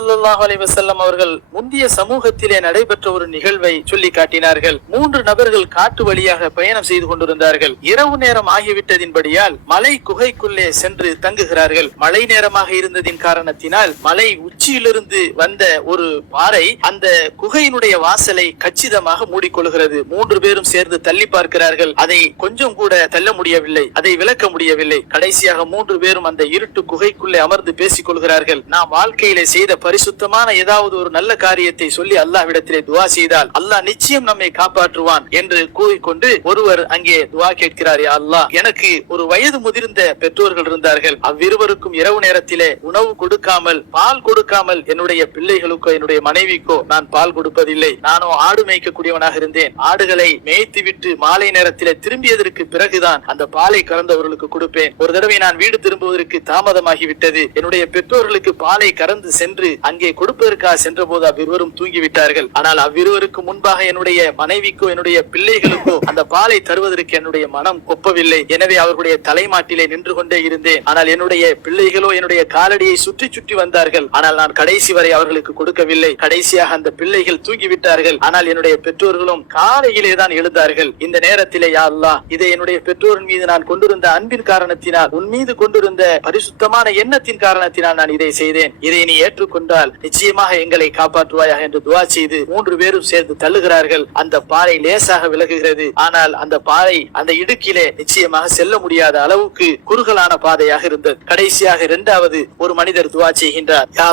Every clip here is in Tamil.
ஸல்லல்லாஹு அலைஹி வஸல்லம் அவர்கள் முந்தைய சமூகத்திலே நடைபெற்ற ஒரு நிகழ்வை சொல்லி காட்டினார்கள். மூன்று நபர்கள் காட்டு வழியாக பயணம் செய்து கொண்டிருந்தார்கள். இரவு நேரம் ஆகிவிட்டதின்படியால் மலை குகைக்குள்ளே சென்று தங்குகிறார்கள். மழை நேரமாக இருந்ததின் காரணத்தினால் மலை உச்சியிலிருந்து வந்த ஒரு பாறை அந்த குகையினுடைய வாசலை கச்சிதமாக மூடிக்கொள்கிறது. மூன்று பேரும் சேர்ந்து தள்ளி பார்க்கிறார்கள். அதை கொஞ்சம் கூட தள்ள முடியவில்லை. அதை விளக்க முடியவில்லை. கடைசியாக மூன்று பேரும் அந்த இருட்டு குகைக்குள்ளே அமர்ந்து பேசிக் கொள்கிறார்கள். நாம் வாழ்க்கையிலே செய்த பரிசுத்தமான ஏதாவது ஒரு நல்ல காரியத்தை சொல்லி அல்லாஹ்விடத்திலே துவா செய்தால் அல்லாஹ் நிச்சயம் நம்மை காப்பாற்றுவான் என்று கூறிக்கொண்டு ஒருவர் அங்கே துவா கேட்கிறார் யா அல்லாஹ். எனக்கு ஒரு வயது முதிர்ந்த பெற்றோர்கள் இருந்தார்கள். அவ்விருவருக்கும் இரவு நேரத்திலே உணவு கொடுக்காமல் பால் கொடுக்காமல் என்னுடைய பிள்ளைகளுக்கோ என்னுடைய மனைவிக்கோ நான் பால் கொடுப்பதில்லை. நானோ ஆடு மேய்க்கக்கூடியவனாக இருந்தேன். ஆடுகளை மேய்த்து விட்டு மாலை நேரத்திலே திரும்பியதற்கு பிறகுதான் அந்த பாலை கறந்தவர்களுக்கு கொடுப்பேன். ஒரு தடவை நான் வீடு திரும்புவதற்கு தாமதமாகி விட்டது என்னுடைய பெற்றோர்களுக்கு பாலை கறந்து சென்று அங்கே கொடுப்பதற்காக சென்ற போது அவ்விருவரும் தூங்கிவிட்டார்கள். ஆனால் அவ்விருவருக்கு முன்பாக என்னுடைய மனைவிக்கோ என்னுடைய பிள்ளைகளுக்கோ அந்த பாலை தருவதற்கு என்னுடைய மனம் ஒப்பவில்லை. எனவே அவர்களுடைய தலைமாட்டிலே நின்று கொண்டே இருந்தேன். ஆனால் என்னுடைய பிள்ளைகளோ என்னுடைய காலடியை சுற்றி சுற்றி வந்தார்கள். ஆனால் நான் கடைசி வரை அவர்களுக்கு கொடுக்கவில்லை. கடைசியாக அந்த பிள்ளைகள் தூங்கிவிட்டார்கள். ஆனால் என்னுடைய பெற்றோர்களும் காலையிலே தான் எழுந்தார்கள். இந்த நேரத்திலே யா அல்லா இதை என்னுடைய பெற்றோரின் மீது நான் கொண்டிருந்த அன்பின் காரணத்தினால் உன் மீது கொண்டிருந்த பரிசுத்தமான எண்ணத்தின் காரணத்தினால் நான் இதை செய்தேன். இதை நீ கொண்டால் நிச்சயமாக எங்களை காப்பாற்றுவாயாக என்று துவா செய்து மூன்று பேரும் சேர்ந்து தள்ளுகிறார்கள். அந்த பாறை லேசாக விலகுகிறது. ஆனால் அந்த பாறை அந்த இடுக்கிலே நிச்சயமாக செல்ல முடியாத அளவுக்கு குறுகலான பாதையாக இருந்தது. கடைசியாக இரண்டாவது ஒரு மனிதர் துவா செய்கின்றார். யா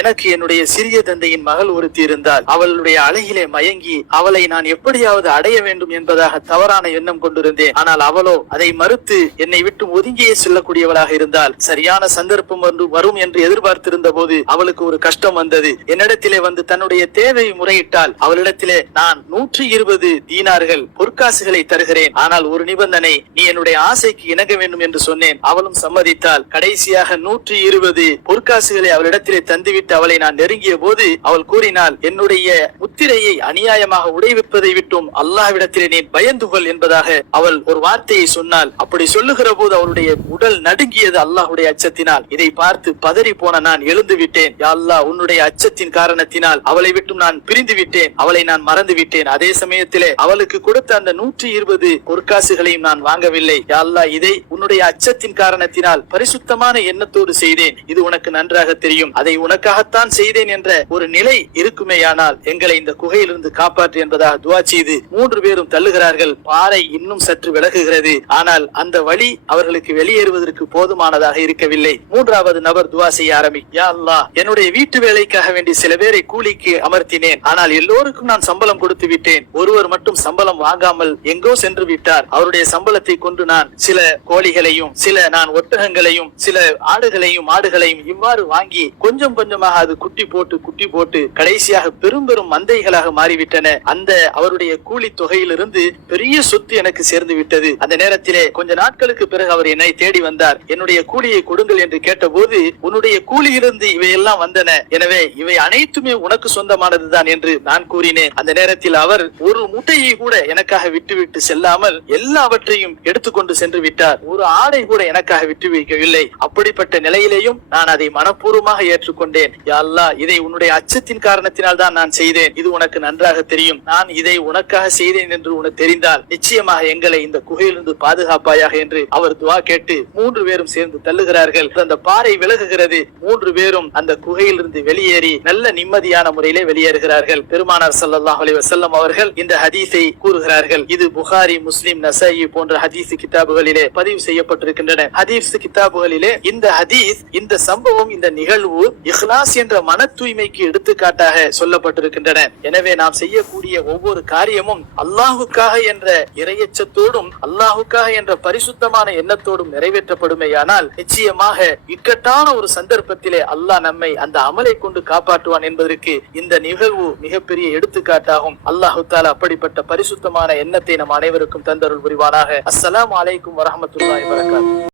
எனக்கு என்னுடைய சிறிய தந்தையின் மகள் ஒருத்தி இருந்தால் அவளுடைய அழகிலே மயங்கி அவளை நான் எப்படியாவது அடைய வேண்டும் என்பதாக தவறான எண்ணம் கொண்டிருந்தேன். ஆனால் அவளோ அதை மறுத்து என்னை விட்டு ஒதுங்கியே செல்லக்கூடியவளாக இருந்தால் சரியான சந்தர்ப்பம் வரும் என்று எதிர்பார்த்திருந்த போது அவளுக்கு ஒரு கஷ்டம் வந்தது. என்னிடத்திலே வந்து தன்னுடைய தேவையை முறையிட்டால் அவளிடத்திலே நான் நூற்றி இருபது தீனார்கள் பொற்காசுகளை தருகிறேன். ஆனால் ஒரு நிபந்தனை நீ என்னுடைய ஆசைக்கு இணங்க வேண்டும் என்று சொன்னேன். அவளும் சம்மதித்தால் கடைசியாக நூற்றி இருபது பொற்காசுகளை அவளிடத்திலே தந்துவிட்டு அவளை நான் நெருங்கிய போது அவள் கூறினாள் என்னுடைய முத்திரையை அநியாயமாக உடைவிப்பதை விட்டும் அல்லாஹ்விடத்திலே நீ பயந்து கொள் என்பதாக அவள் ஒரு வார்த்தையை சொன்னாள். அப்படி சொல்லுகிற போது அவளுடைய உடல் நடுங்கியது அல்லாஹுடைய அச்சத்தினால். இதை பார்த்து பதறி போன நான் எழுந்து விட்டேன் அல்லாஹ் உன்னுடைய அச்சத்தின் காரணத்தினால் அவளை விட்டும் நான் பிரிந்து விட்டேன். அவளை நான் மறந்து விட்டேன். அதே சமயத்திலே அவளுக்கு கொடுத்த அந்த நூற்றி இருபது பொற்காசுகளையும் நான் வாங்கவில்லை. யா அல்லாஹ் இதை உன்னுடைய அச்சத்தின் காரணத்தினால் பரிசுத்தமான எண்ணத்தோடு செய்தேன். இது உனக்கு நன்றாக தெரியும். அதை உனக்காகத்தான் செய்தேன் என்ற ஒரு நிலை இருக்குமேயானால் எங்களை இந்த குகையிலிருந்து காப்பாற்று என்பதாக துவா செய்து மூன்று பேரும் தள்ளுகிறார்கள். பாறை இன்னும் சற்று விலகுகிறது. ஆனால் அந்த வழி அவர்களுக்கு வெளியேறுவதற்கு போதுமானதாக இருக்கவில்லை. மூன்றாவது நபர் துவா செய்ய ஆரம்பி. யா அல்லா என்னுடைய வீட்டு வேலைக்காக வேண்டி சில பேரை கூலிக்கு அமர்த்தினேன். ஆனால் எல்லோருக்கும் நான் சம்பளம் கொடுத்து விட்டேன். ஒருவர் மட்டும் சம்பளம் வாங்காமல் எங்கோ சென்று விட்டார். அவருடைய சம்பளத்தை கொண்டு நான் சில கோழிகளையும் சில நான் ஒட்டகங்களையும் சில ஆடுகளையும் மாடுகளையும் இவ்வாறு வாங்கி கொஞ்சம் கொஞ்சமாக அது குட்டி போட்டு குட்டி போட்டு கடைசியாக பெரும் பெரும் மந்தைகளாக மாறிவிட்டன. அந்த அவருடைய கூலி தொகையிலிருந்து பெரிய சொத்து எனக்கு சேர்ந்து விட்டது. அந்த நேரத்திலே கொஞ்ச நாட்களுக்கு பிறகு அவர் என்னை தேடி வந்தார். என்னுடைய கூலியை கொடுங்கள் என்று கேட்டபோது உன்னுடைய கூலியிலிருந்து இவையெல்லாம் வந்து வந்தன. எனவே இவை அனைத்துமே உனக்கு சொந்தமானதுதான் என்று நான் கூறினேன். அந்த நேரத்தில் அவர் ஒரு முட்டையை கூட எனக்காக விட்டுவிட்டு செல்லாமல் எல்லாவற்றையும் எடுத்துக்கொண்டு சென்று விட்டார். ஒரு ஆடை கூட எனக்காக விட்டு வைக்கவில்லை அப்படிப்பட்ட நிலையிலேயும் நான் அதை மனப்பூர்வமாக ஏற்றுக்கொண்டேன். யா இதை உன்னுடைய அச்சத்தின் காரணத்தினால் தான் நான் செய்தேன். இது உனக்கு நன்றாக தெரியும். நான் இதை உனக்காக செய்தேன் என்று உனக்கு தெரிந்தால் நிச்சயமாக எங்களை இந்த குகையிலிருந்து பாதுகாப்பாயாக என்று அவர் துவா கேட்டு மூன்று பேரும் சேர்ந்து தள்ளுகிறார்கள். அந்த பாறை விலகுகிறது. மூன்று பேரும் அந்த குகை குகையிலிருந்து வெளியேறி நல்ல நிம்மதியான முறையிலே வெளியேறுகிறார்கள். பெருமானார் சல்லாஹ் அலைஹி வஸல்லம் அவர்கள் இந்த ஹதீஸை கூறுகிறார்கள். இது புகாரி முஸ்லிம் நசையி போன்ற ஹதீஸ் கிதாபுகளிலே பதிவு செய்யப்பட்டிருக்கின்றன. ஹதீஸ் கிதாபுகளிலே இந்த ஹதீஸ் இந்த சம்பவம் இந்த நிகழ்வு இஹ்லாஸ் என்ற மன தூய்மைக்கு எடுத்துக்காட்டாக சொல்லப்பட்டிருக்கின்றன. எனவே நாம் செய்யக்கூடிய ஒவ்வொரு காரியமும் அல்லாஹுக்காக என்ற இரையச்சத்தோடும் அல்லாஹுக்காக என்ற பரிசுத்தமான எண்ணத்தோடும் நிறைவேற்றப்படுமேயானால் நிச்சயமாக இக்கட்டான ஒரு சந்தர்ப்பத்திலே அல்லாஹ் நம்மை அந்த அமலை கொண்டு காப்பாற்றுவான் என்பதற்கு இந்த நிகழ்வு மிகப்பெரிய எடுத்துக்காட்டாகும். அல்லாஹு தாலா அப்படிப்பட்ட பரிசுத்தமான எண்ணத்தை நம் அனைவருக்கும் தந்தருள் புரிவானாக. அஸ்லாம் அலைக்கும் வரமத்துல்லாய் வரகாத்